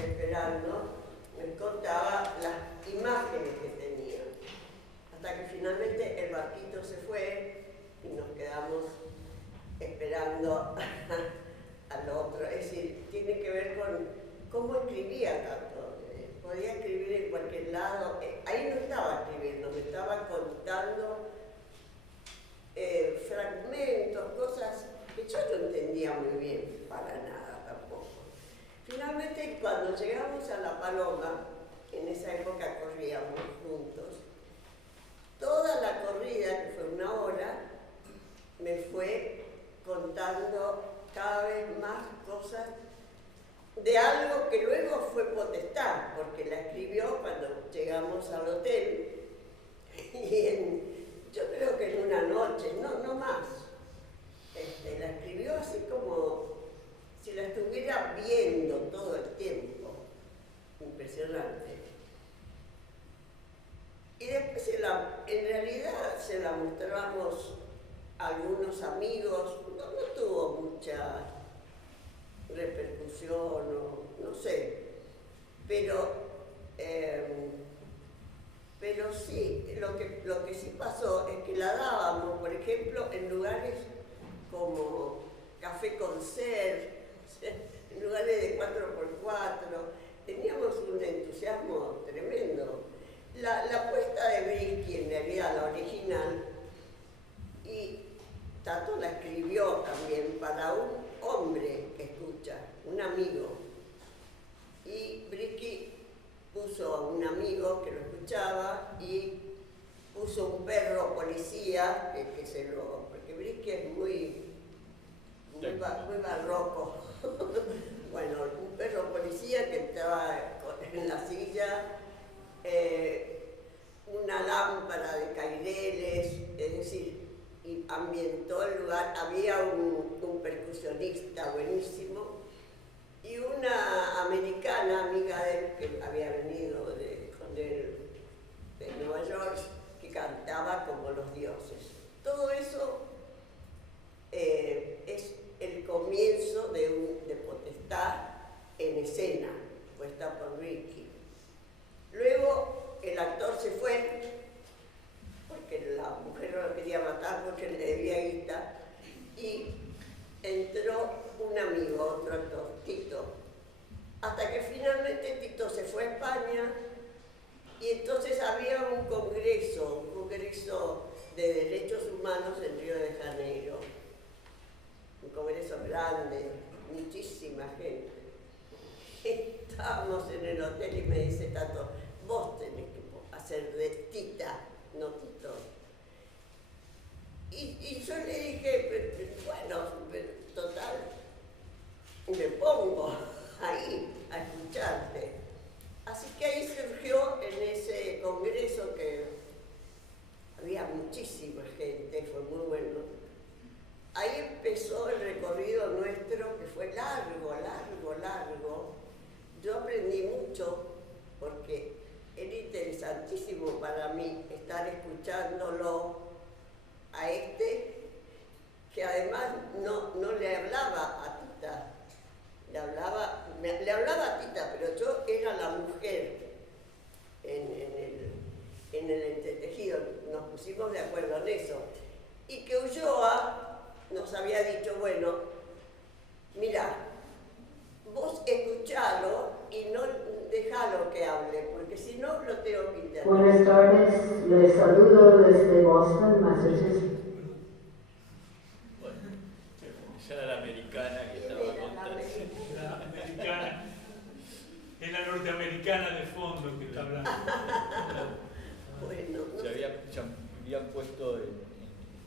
esperando, me contaba las imágenes que tenía. Hasta que finalmente el barquito se fue y nos quedamos esperando al otro. Es decir, tiene que ver con cómo escribía tanto. Podía escribir en cualquier lado. Ahí no estaba escribiendo, me estaba contando fragmentos, cosas que yo no entendía muy bien, para nada tampoco. Finalmente, cuando llegamos a La Paloma, en esa época corríamos juntos, toda la corrida, que fue una hora, me fue contando cada vez más cosas de algo que luego fue Potestad, porque la escribió cuando llegamos al hotel, y yo creo que en una noche, no más, la escribió así como si la estuviera viendo todo el tiempo. Impresionante. Y después en realidad se la mostramos a algunos amigos, no tuvo mucha repercusión, no sé, pero sí, lo que sí pasó es que la dábamos, por ejemplo, en lugares como Café Concert, en lugares de 4x4, teníamos un entusiasmo tremendo. La puesta de Brisky, en realidad la original, y Tato la escribió también para un hombre que escucha, un amigo, y Brisky puso a un amigo que lo escuchaba y puso un perro policía que se lo... porque Brisky es muy barroco. Bueno, un perro policía que estaba en la silla, una lámpara de caireles, es decir, y ambientó el lugar. Había un percusionista buenísimo y una americana, amiga de él, que había venido con él de Nueva York, que cantaba como los dioses. Todo eso es el comienzo de Potestad en escena, puesta por Brisky. Luego el actor se fue, porque la mujer no lo quería matar porque le debía guita, y entró un amigo, otro actor, Tito, hasta que finalmente Tito se fue a España, y entonces había un congreso de derechos humanos en Río de Janeiro, un congreso grande, muchísima gente. Estábamos en el hotel y me dice Tato, vos tenés que hacer de Tita, no Tito. Y yo le dije, bueno, total, me pongo ahí a escucharte. Así que ahí surgió en ese congreso que había muchísima gente, fue muy bueno. Ahí empezó el recorrido nuestro, que fue largo. Yo aprendí mucho porque era interesantísimo para mí estar escuchándolo a que además no le hablaba a Tita, le hablaba a Tita, pero yo era la mujer en el entretejido, nos pusimos de acuerdo en eso. Y que Ulloa nos había dicho, bueno, mira, vos escuchalo y no dejalo que hable, porque si no lo tengo que interpretar. Buenas tardes, les saludo desde Boston, Massachusetts. Bueno, esa era la americana que estaba contando. La americana, es la norteamericana de fondo que está hablando. Bueno, Se habían puesto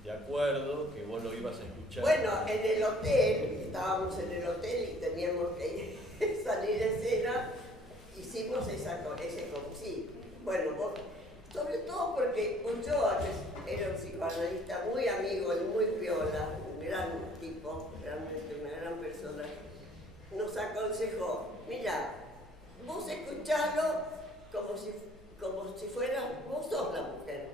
de acuerdo que vos lo ibas a escuchar. Bueno, en el hotel, estábamos en el hotel y teníamos que salir a escena, hicimos sí. Bueno, sobre todo porque Ulloa, que era un psicoanalista muy amigo y muy viola, un gran tipo, realmente una gran persona, nos aconsejó, mira, vos escuchalo como si fueras, vos sos la mujer,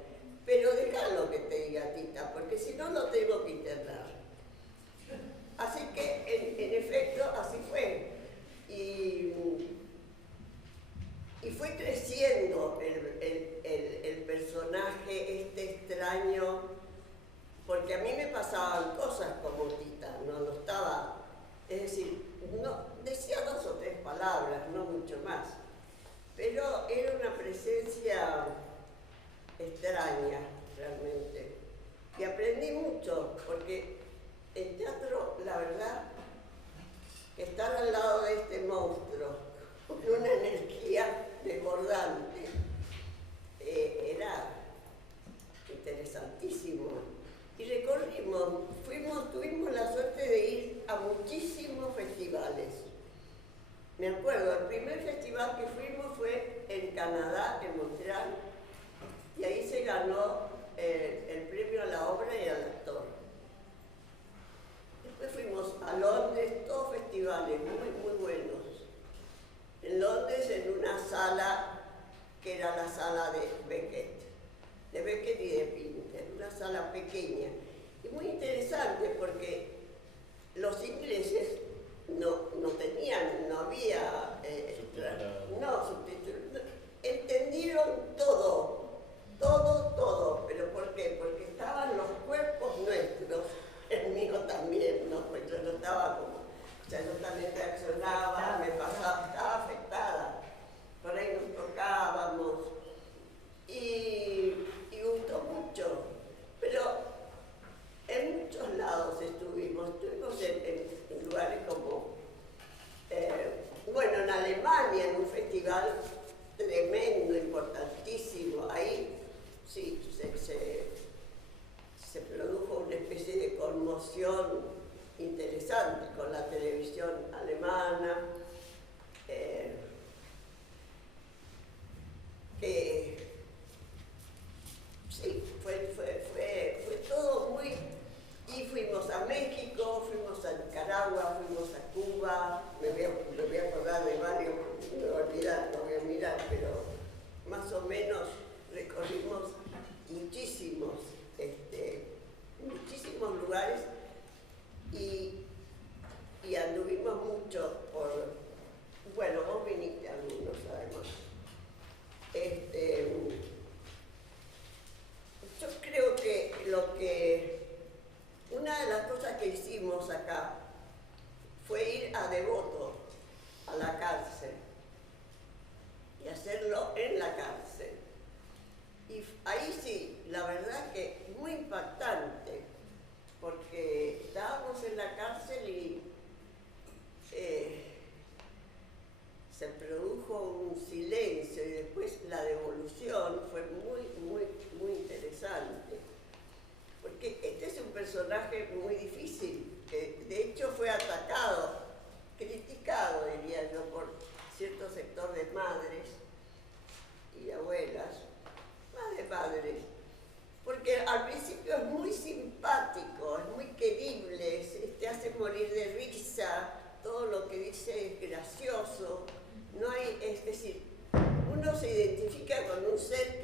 pero dejalo que te diga Tita, porque si no lo tengo que internar. Así que, en efecto, así fue. Y mucho más. Pero era una presencia extraña, realmente. Y aprendí mucho, porque el teatro, la verdad, estar al lado de este monstruo, con una energía desbordante, era interesantísimo. Y recorrimos, tuvimos la suerte de ir a muchísimos festivales. Me acuerdo, el primer festival que fuimos fue en Canadá, en Montreal, y ahí se ganó el premio a la obra y al actor. Después fuimos a Londres, todos festivales muy buenos. En Londres, en una sala que era la sala de Beckett y de Pinter, una sala pequeña. Y muy interesante porque los ingleses no tenían, no había subtítulos. Entendieron todo, pero ¿por qué? Porque estaban los cuerpos nuestros, el mío también, ¿no? Pues yo no estaba como, o sea, yo también reaccionaba, me pasaba, estaba afectada, por ahí nos tocábamos y gustó mucho, pero en muchos lados estuvimos en lugares como, bueno, en Alemania, en un festival tremendo, importantísimo, ahí sí, se produjo una especie de conmoción interesante con la televisión alemana, que sí, fue todo muy... Y fuimos a México, fuimos a Nicaragua, fuimos a Cuba, me voy a acordar de varios, no voy a mirar, pero más o menos recorrimos muchísimos lugares y anduvimos mucho por, bueno, vos viniste a algunos además. Yo creo que una de las cosas que hicimos acá fue ir a Devoto, a la cárcel, y hacerlo en la cárcel. Y ahí sí, la verdad que muy impactante, porque estábamos en la cárcel y se produjo un silencio y después la devolución fue muy interesante. Porque este es un personaje muy difícil, que de hecho fue atacado, criticado, diría yo, por cierto sector de madres y abuelas, más de padres, porque al principio es muy simpático, es muy querible, te hace morir de risa, todo lo que dice es gracioso, no hay, es decir, uno se identifica con un ser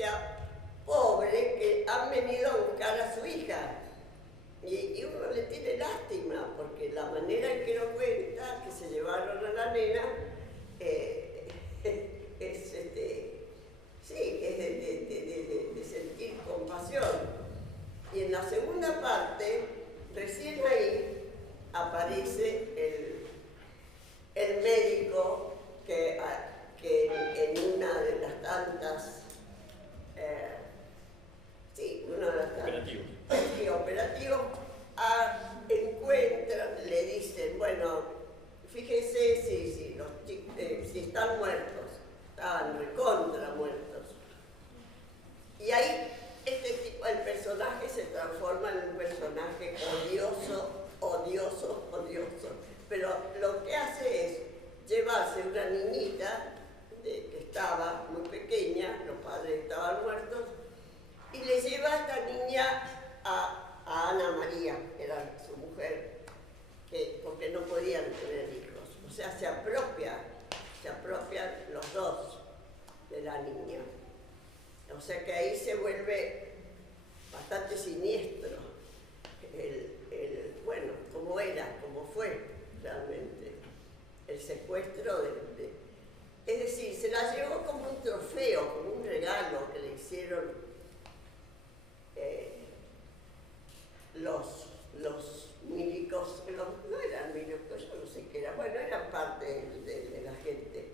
pobre que han venido a buscar a su hija y uno le tiene lástima porque la manera en que lo cuenta, que se llevaron a la nena, es de sentir compasión. Y en la segunda parte, recién ahí aparece el médico que en una de las tantas operativo, encuentran, le dicen, bueno, fíjese si están muertos, estaban recontra muertos. Y ahí el personaje se transforma en un personaje odioso, pero lo que hace es llevarse una niñita que estaba muy pequeña, los padres estaban muertos, y le lleva a esta niña a Ana María, que era su mujer, porque no podían tener hijos. O sea, se apropian los dos de la niña. O sea que ahí se vuelve bastante siniestro bueno, cómo fue realmente el secuestro es decir, se la llevó como un trofeo, como un regalo que le hicieron los milicos, no eran milicos, yo no sé qué era, bueno, eran parte de la gente.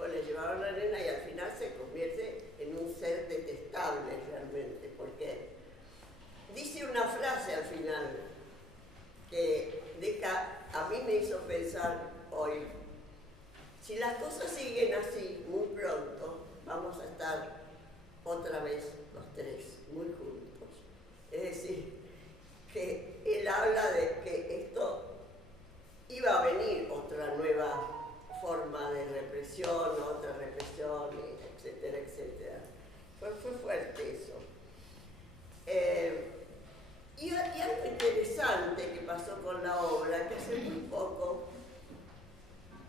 tipo le llevaron a la nena y al final se convierte en un ser detestable realmente, porque dice una frase al final que a mí me hizo pensar hoy, si las cosas siguen así muy pronto, vamos a estar otra vez los tres muy juntos. Es decir, que él habla de que esto iba a venir otra nueva forma de represión, otra represión, etcétera, etcétera. Fue fuerte eso. Y algo interesante que pasó con la obra, que hace muy poco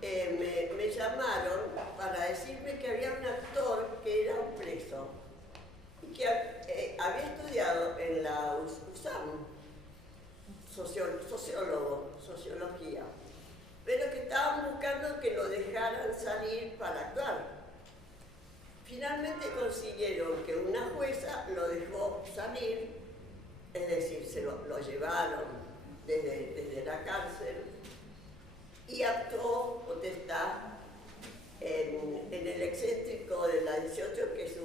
me llamaron para decirme que había un actor que era un preso y que había estudiado en la USAM, sociología, pero que estaban buscando que lo dejaran salir para actuar. Finalmente consiguieron que una jueza lo dejó salir, es decir, se lo llevaron desde la cárcel y actuó potestad en el excéntrico de la 18, que es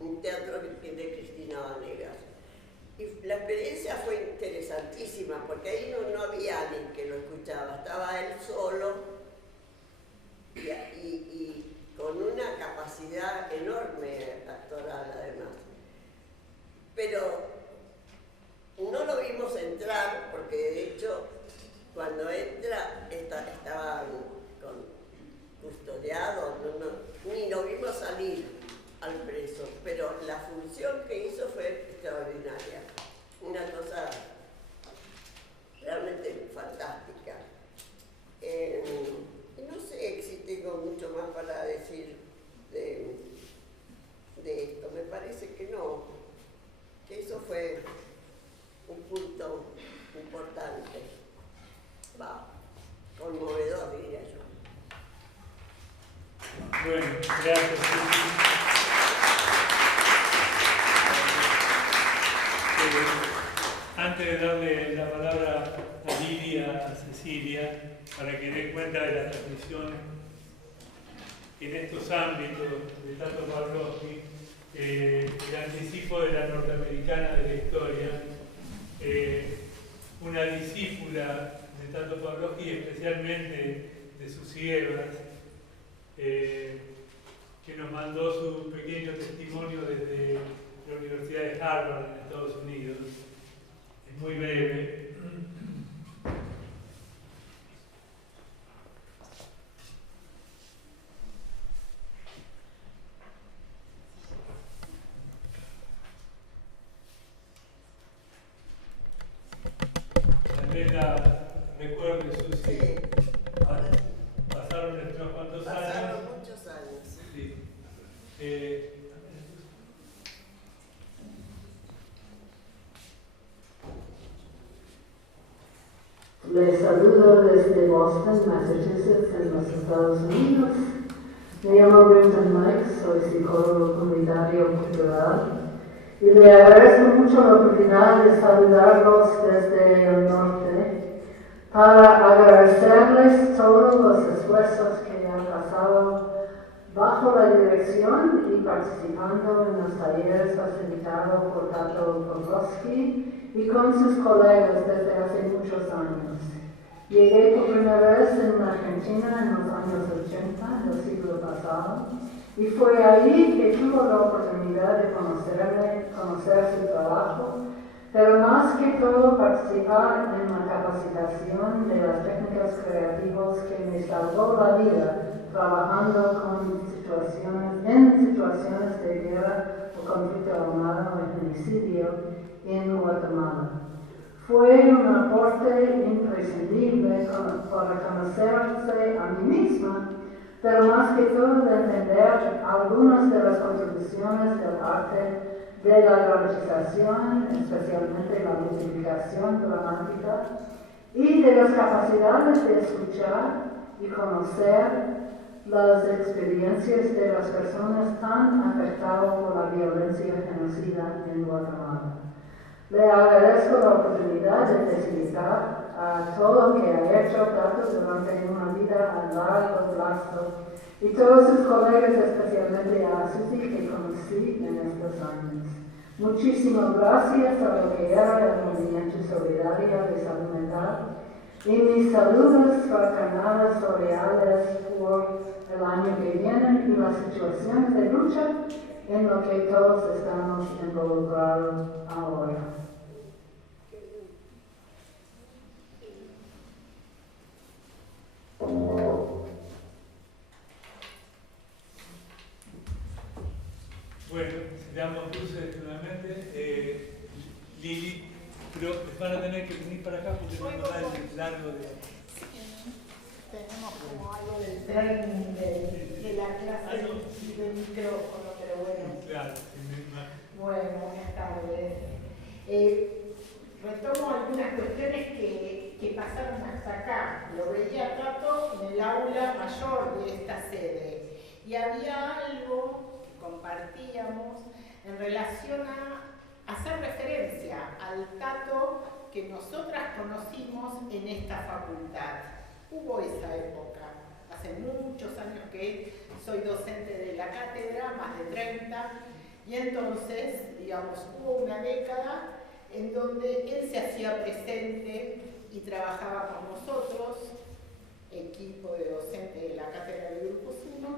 un teatro de Cristina Vanegas. Y la experiencia fue interesantísima, porque ahí no había alguien que lo escuchaba, estaba él solo y con una capacidad enorme actoral además. Pero no lo vimos entrar, porque de hecho cuando entra estaba custodiado, ni lo vimos salir al preso, pero la función que hizo fue extraordinaria, una cosa realmente fantástica. Y no sé si tengo mucho más para decir de esto, me parece que no, que eso fue un punto importante, conmovedor, diría yo. Bueno, gracias. Antes de darle la palabra a Lidia, a Cecilia, para que dé cuenta de la transmisión en estos ámbitos de Tato Pavlovsky, el anticipo de la norteamericana de la historia, una discípula de Tato Pavlovsky, especialmente de Susy que nos mandó su pequeño testimonio desde la Universidad de Harvard en Estados Unidos. Es muy breve. Tal vez la recuerde, Susy. Sí. Pasaron unos cuantos años. Pasaron muchos años. Sí. Les saludo desde Boston, Massachusetts, en los Estados Unidos. Me llamo Brenton Mike, soy psicólogo comunitario cultural y le agradezco mucho la oportunidad de saludarlos desde el norte para agradecerles todos los esfuerzos que han pasado bajo la dirección y participando en los talleres facilitados por Tato Pavlovsky y con sus colegas desde hace muchos años. Llegué por primera vez en Argentina en los años 80 del siglo pasado y fue ahí que tuve la oportunidad de conocer su trabajo, pero más que todo participar en la capacitación de las técnicas creativas que me salvó la vida trabajando en situaciones de guerra o conflicto armado o genocidio en Guatemala. Fue un aporte imprescindible para conocerse a mí misma, pero más que todo de entender algunas de las contribuciones del arte de la dramatización, especialmente la multiplicación dramática, y de las capacidades de escuchar y conocer las experiencias de las personas tan afectadas por la violencia genocida en Guatemala. Le agradezco la oportunidad de facilitar a todo lo que ha hecho Tato durante una vida a largo plazo y todos sus colegas, especialmente a Susi, que conocí en estos años. Muchísimas gracias a lo que era el movimiento solidario de salud mental y mis saludos fraternales reales por el año que viene y las situaciones de lucha en lo que todos estamos involucrados ahora. Bueno, damos luces nuevamente. Lili, pero van a tener que venir para acá porque no nos da el largo de... Tenemos como algo del tren de la clase de micrófono, pero bueno. Claro, Bueno, buenas tardes. Retomo algunas cuestiones que pasaron hasta acá. Lo veía Tato en el aula mayor de esta sede. Y había algo que compartíamos en relación a hacer referencia al Tato que nosotras conocimos en esta facultad. Hubo esa época, hace muchos años que soy docente de la cátedra, más de 30, y entonces, digamos, hubo una década en donde él se hacía presente y trabajaba con nosotros, equipo de docentes de la cátedra de Grupos 1,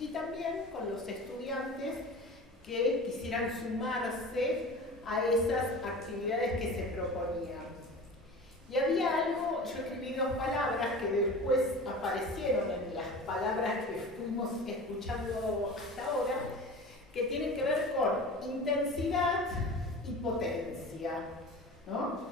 y también con los estudiantes que quisieran sumarse a esas actividades que se proponían. Y había algo, yo escribí 2 palabras que después aparecieron en las palabras que fuimos escuchando hasta ahora, que tienen que ver con intensidad y potencia, ¿no?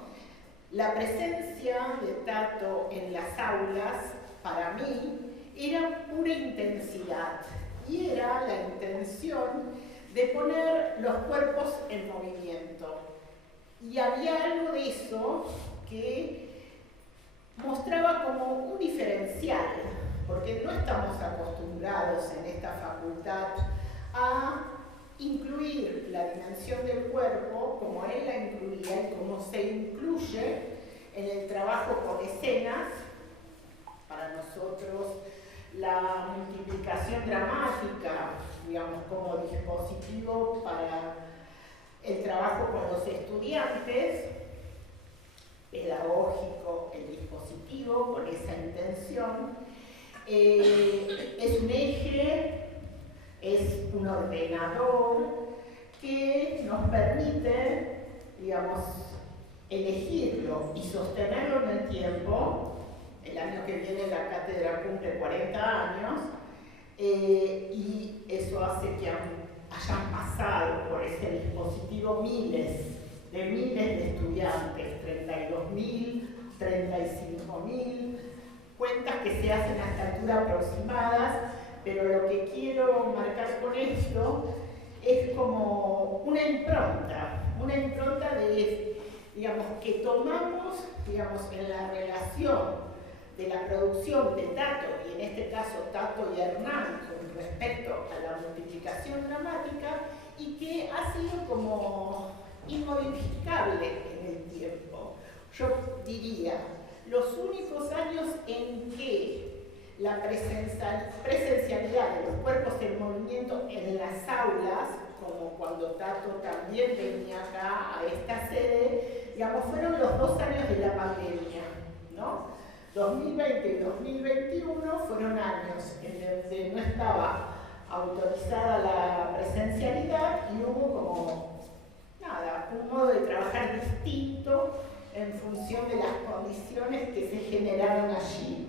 La presencia de Tato en las aulas, para mí, era pura intensidad y era la intención de poner los cuerpos en movimiento. Y había algo de eso que mostraba como un diferencial, porque no estamos acostumbrados en esta facultad a incluir la dimensión del cuerpo como él la incluía y como se incluye en el trabajo con escenas. Para nosotros la multiplicación dramática, digamos, como dispositivo para el trabajo con los estudiantes, pedagógico, el dispositivo, con esa intención, es un eje, es un ordenador que nos permite, digamos, elegirlo y sostenerlo en el tiempo. El año que viene la cátedra cumple 40 años y eso hace que hayan pasado por ese dispositivo miles de estudiantes, 32.000, 35.000, cuentas que se hacen a esta altura aproximadas, pero lo que quiero marcar con esto es como una impronta de, digamos, que tomamos, digamos, en la relación de la producción de Tato, y en este caso Tato y Hernán, con respecto a la multiplicación dramática, y que ha sido como inmodificable en el tiempo. Yo diría, los únicos años en que la presencialidad de los cuerpos en movimiento en las aulas, como cuando Tato también venía acá a esta sede, digamos, fueron los 2 años de la pandemia, ¿no? 2020 y 2021 fueron años en donde no estaba autorizada la presencialidad y hubo como, nada, un modo de trabajar distinto en función de las condiciones que se generaron allí.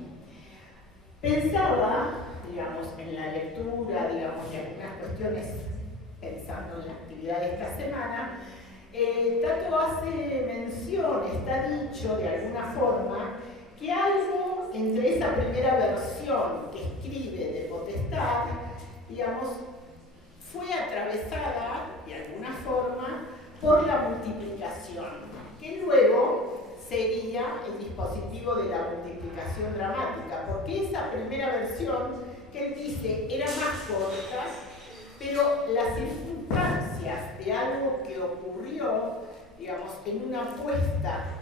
Pensaba, digamos, en la lectura, digamos, y algunas cuestiones pensando en la actividad de esta semana, Tato hace mención, está dicho de alguna forma, que algo entre esa primera versión que escribe de Potestad, digamos, fue atravesada de alguna forma por la multiplicación, que luego sería el dispositivo de la multiplicación dramática, porque esa primera versión que él dice era más corta, pero las circunstancias de algo que ocurrió, digamos, en una puesta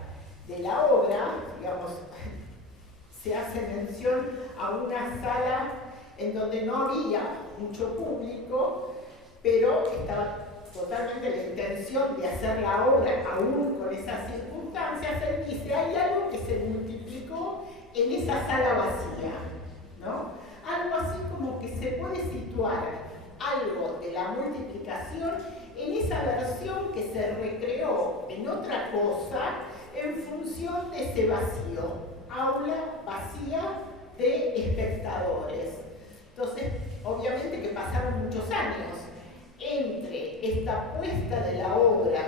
de la obra, digamos, se hace mención a una sala en donde no había mucho público, pero estaba totalmente la intención de hacer la obra aún con esas circunstancias. Él dice, hay algo que se multiplicó en esa sala vacía, ¿no? Algo así como que se puede situar algo de la multiplicación en esa versión que se recreó en otra cosa en función de ese vacío, aula vacía de espectadores. Entonces, obviamente que pasaron muchos años entre esta puesta de la obra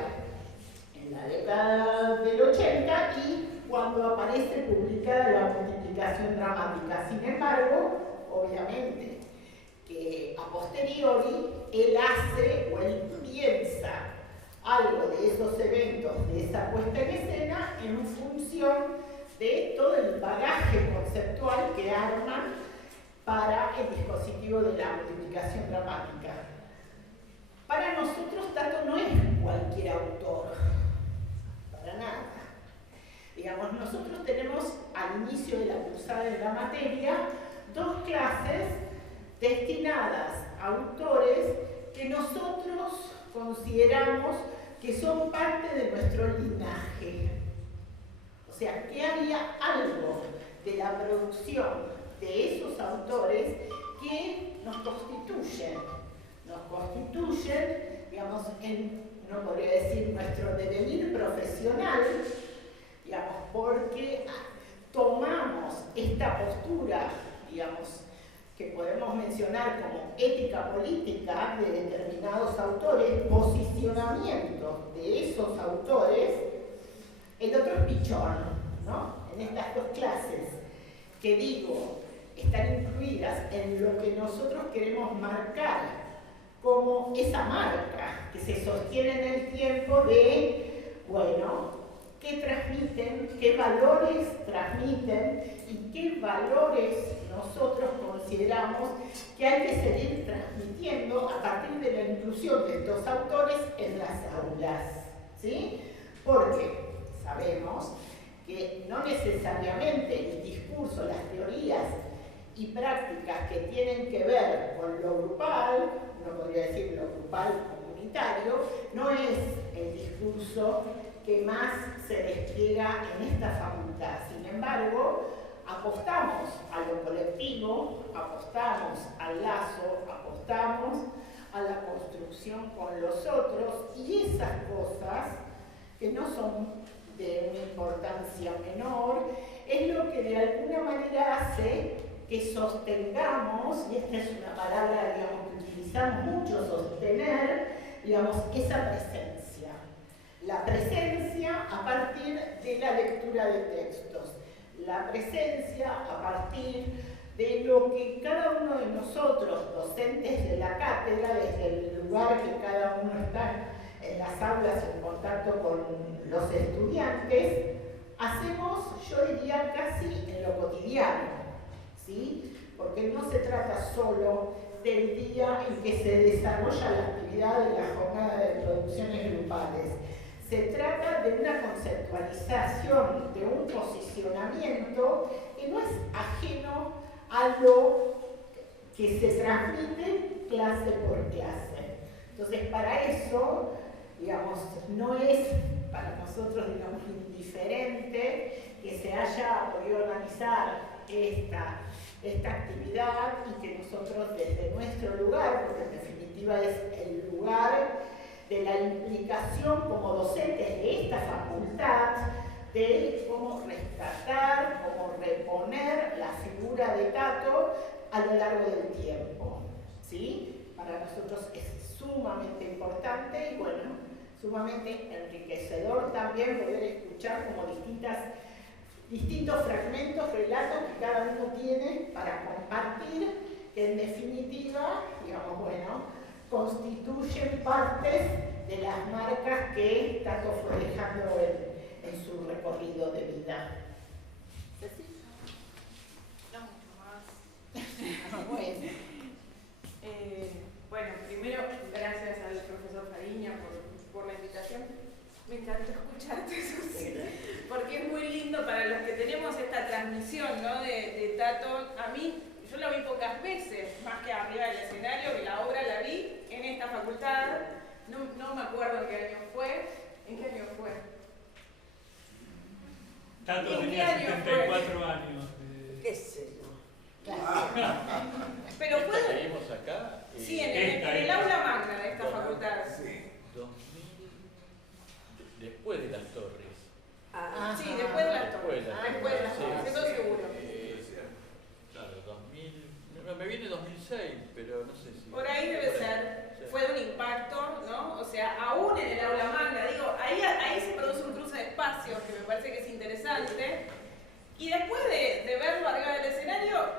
en la década del 80 y cuando aparece publicada la multiplicación dramática. Sin embargo, obviamente, que a posteriori él hace o él piensa algo de esos eventos, de esa puesta en escena, en función de todo el bagaje conceptual que arman para el dispositivo de la multiplicación dramática. Para nosotros, Tato no es cualquier autor, para nada. Digamos, nosotros tenemos al inicio de la cursada de la materia 2 clases destinadas a autores que nosotros consideramos que son parte de nuestro linaje. O sea, que había algo de la producción de esos autores que nos constituyen, digamos, no podría decir nuestro devenir profesional, digamos, porque tomamos esta postura, digamos, que podemos mencionar como ética política de determinados autores, posicionamientos de esos autores. El otro es pichón, ¿no? En estas 2 clases, que digo, están incluidas en lo que nosotros queremos marcar como esa marca que se sostiene en el tiempo de, bueno, qué transmiten, qué valores transmiten y qué valores nosotros consideramos que hay que seguir transmitiendo a partir de la inclusión de estos autores en las aulas, ¿sí? Porque sabemos que no necesariamente el discurso, las teorías y prácticas que tienen que ver con lo grupal, uno podría decir lo grupal comunitario, no es el discurso que más se despliega en esta facultad. Sin embargo, apostamos a lo colectivo, apostamos al lazo, apostamos a la construcción con los otros, y esas cosas que no son de una importancia menor, es lo que de alguna manera hace que sostengamos, y esta es una palabra, digamos, que utilizamos mucho, sostener, digamos, esa presencia. La presencia a partir de la lectura de textos, la presencia a partir de lo que cada uno de nosotros, docentes de la cátedra, desde el lugar que cada uno está en las aulas en contacto con los estudiantes, hacemos, yo diría, casi en lo cotidiano, ¿sí? Porque no se trata solo del día en que se desarrolla la actividad de la jornada de producciones grupales. Se trata de una conceptualización, de un posicionamiento que no es ajeno a lo que se transmite clase por clase. Entonces, para eso, digamos, no es para nosotros, digamos, indiferente que se haya podido organizar esta actividad y que nosotros desde nuestro lugar, porque en definitiva es el lugar de la implicación como docentes de esta facultad, de cómo rescatar, cómo reponer la figura de Tato a lo largo del tiempo, ¿sí? Para nosotros es sumamente importante y, bueno, sumamente enriquecedor también poder escuchar como distintos fragmentos, relatos que cada uno tiene para compartir, que en definitiva, digamos, bueno, constituyen partes de las marcas que Tato fue dejando en su recorrido de vida. ¿Sí? No mucho más. Bueno. Bueno, primero, gracias al profesor Fariña por la invitación. Me encantó escucharte, Susi, porque es muy lindo para los que tenemos esta transmisión, ¿no? de Tato. A mí, yo yo la vi pocas veces, más que arriba del escenario, que la obra la vi en esta facultad. No me acuerdo en qué año fue. ¿En qué año fue? Tato tenía 74 años. ¿Qué sé yo? Pero fue... ¿Esta que vimos acá? Sí, en el aula magna de esta facultad. 2000, después de las torres. Sí, después de las torres. Después de las Después de las sí, torres, estoy seguro. Claro, 2000, no, me viene 2006, pero no sé si... Por ahí debe ser. Fue de un impacto, ¿no? O sea, aún en el aula magna, digo, ahí se produce un cruce de espacios que me parece que es interesante. Y después de verlo arriba del escenario,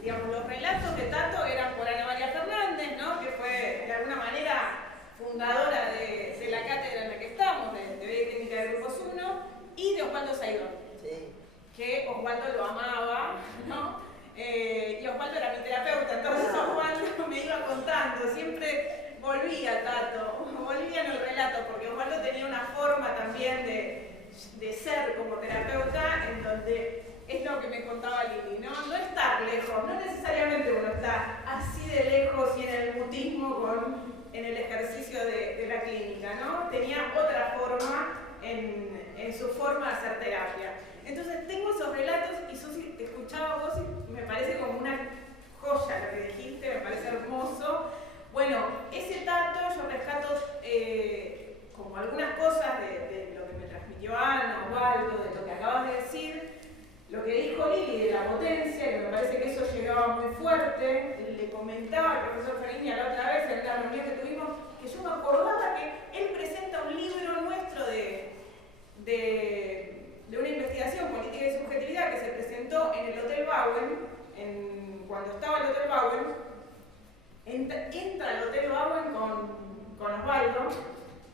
digamos, los relatos de Tato eran por Ana María Fernández, ¿no? Que fue de alguna manera fundadora de la cátedra en la que estamos, de Teoría y Técnica de Grupos 1, y de Osvaldo Saidón, que Osvaldo lo amaba, ¿no? Y Osvaldo era mi terapeuta, entonces Osvaldo me iba contando, siempre volvía Tato, volvía en el relato, porque Osvaldo tenía una forma también de ser como terapeuta, en donde es lo que me contaba Lili, ¿no? No estar lejos, no necesariamente uno está así de lejos y en el mutismo en el ejercicio de la clínica, ¿no? Tenía otra forma en su forma de hacer terapia. Entonces tengo esos relatos y Susi, te escuchaba vos y me parece como una joya lo que dijiste, me parece hermoso. Bueno, ese Tato yo rescato como algunas cosas de lo que me transmitió Ana, Osvaldo, de lo que acabas de decir, lo que dijo Lili de la potencia, que me parece que eso llegaba muy fuerte. Le comentaba al profesor Fariña la otra vez en la reunión que tuvimos, que yo me acordaba que él presenta un libro nuestro de una investigación política y subjetividad que se presentó en el Hotel Bauen, cuando estaba el Hotel Bauen, entra al Hotel Bauen con Osvaldo.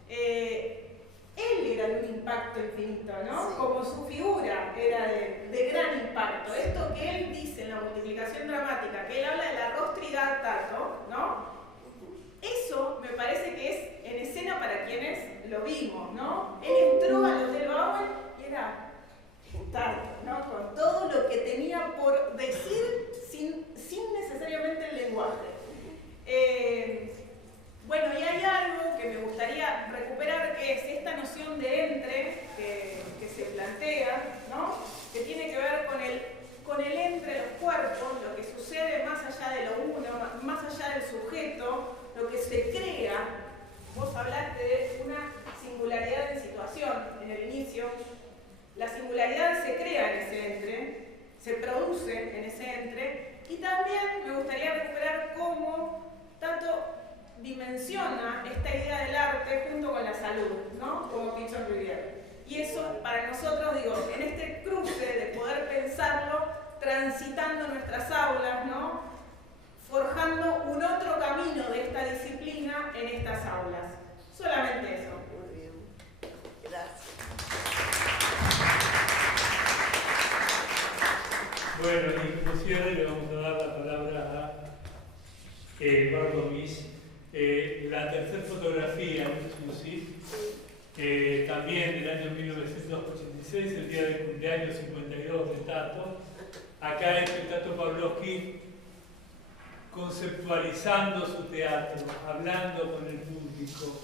Él era de un impacto infinito, ¿no? Sí. Como su figura era de gran impacto. Esto que él dice en la multiplicación dramática, que él habla de la rostridad Tato, ¿no? Eso me parece que es en escena para quienes lo vimos, ¿no? Él entró al Hotel Bauen y era Tato, ¿no? Con todo lo que tenía por decir sin necesariamente el lenguaje. Bueno, y hay algo que me gustaría recuperar, que es esta noción de entre que se plantea, ¿no? Que tiene que ver con el entre los cuerpos, lo que sucede más allá de lo uno, más allá del sujeto, lo que se crea. Vos hablaste de una singularidad de situación en el inicio. La singularidad se crea en ese entre, se produce en ese entre, y también me gustaría recuperar cómo tanto dimensiona esta idea del arte junto con la salud, ¿no? Como Pichon Rivière. Y eso para nosotros, digo, en este cruce de poder pensarlo, transitando nuestras aulas, ¿no? Forjando un otro camino de esta disciplina en estas aulas. Solamente eso. Muy bien. Gracias. Bueno, y como cierre le vamos a dar la palabra a Eduardo Miss. La tercera fotografía, Susi, también del año 1986, el día del cumpleaños 52 de Tato. Acá es el Tato Pavlovsky conceptualizando su teatro, hablando con el público,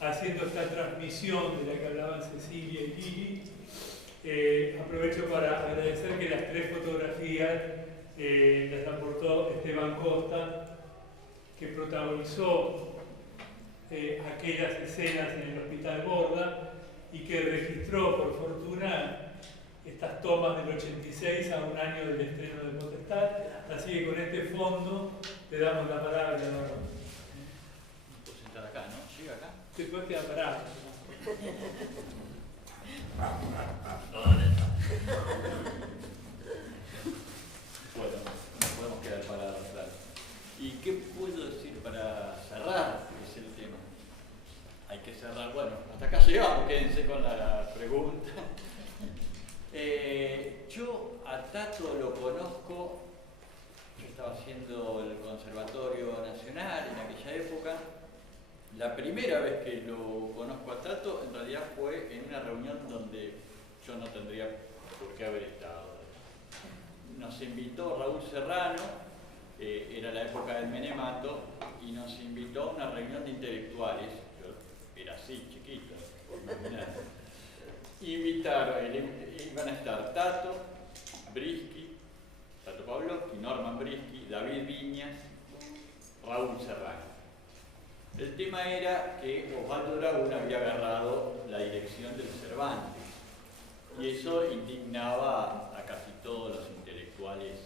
haciendo esta transmisión de la que hablaban Cecilia y Lili. Aprovecho para agradecer que las tres fotografías las aportó Esteban Costa, que protagonizó aquellas escenas en el Hospital Borda y que registró, por fortuna, estas tomas del 86 a un año del estreno de Potestad. Así que con este fondo le damos la palabra a Eduardo. Puedo sentar acá, ¿no? ¿Llega acá? Te puedes quedar parado. Bueno, no podemos quedar parados, claro. ¿Y qué puedo decir para cerrar? Es el tema. Hay que cerrar, bueno, hasta acá llegamos, quédense con la pregunta. Yo a Tato lo conozco, yo estaba haciendo el Conservatorio Nacional en aquella época. La primera vez que lo conozco a Tato en realidad fue en una reunión donde yo no tendría por qué haber estado. nos invitó Raúl Serrano, era la época del Menemato, y nos invitó a una reunión de intelectuales. Yo era así, chiquito, imagínate. Iban a estar Tato Brisky, Tato Pavlovsky, Norman Brisky, David Viñas, Raúl Serrano. El tema era que Osvaldo Dragún había agarrado la dirección del Cervantes, y eso indignaba a casi todos los intelectuales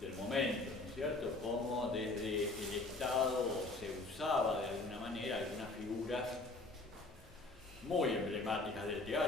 del momento, ¿no es cierto? Como desde el Estado se usaba de alguna manera algunas figuras muy emblemáticas del teatro,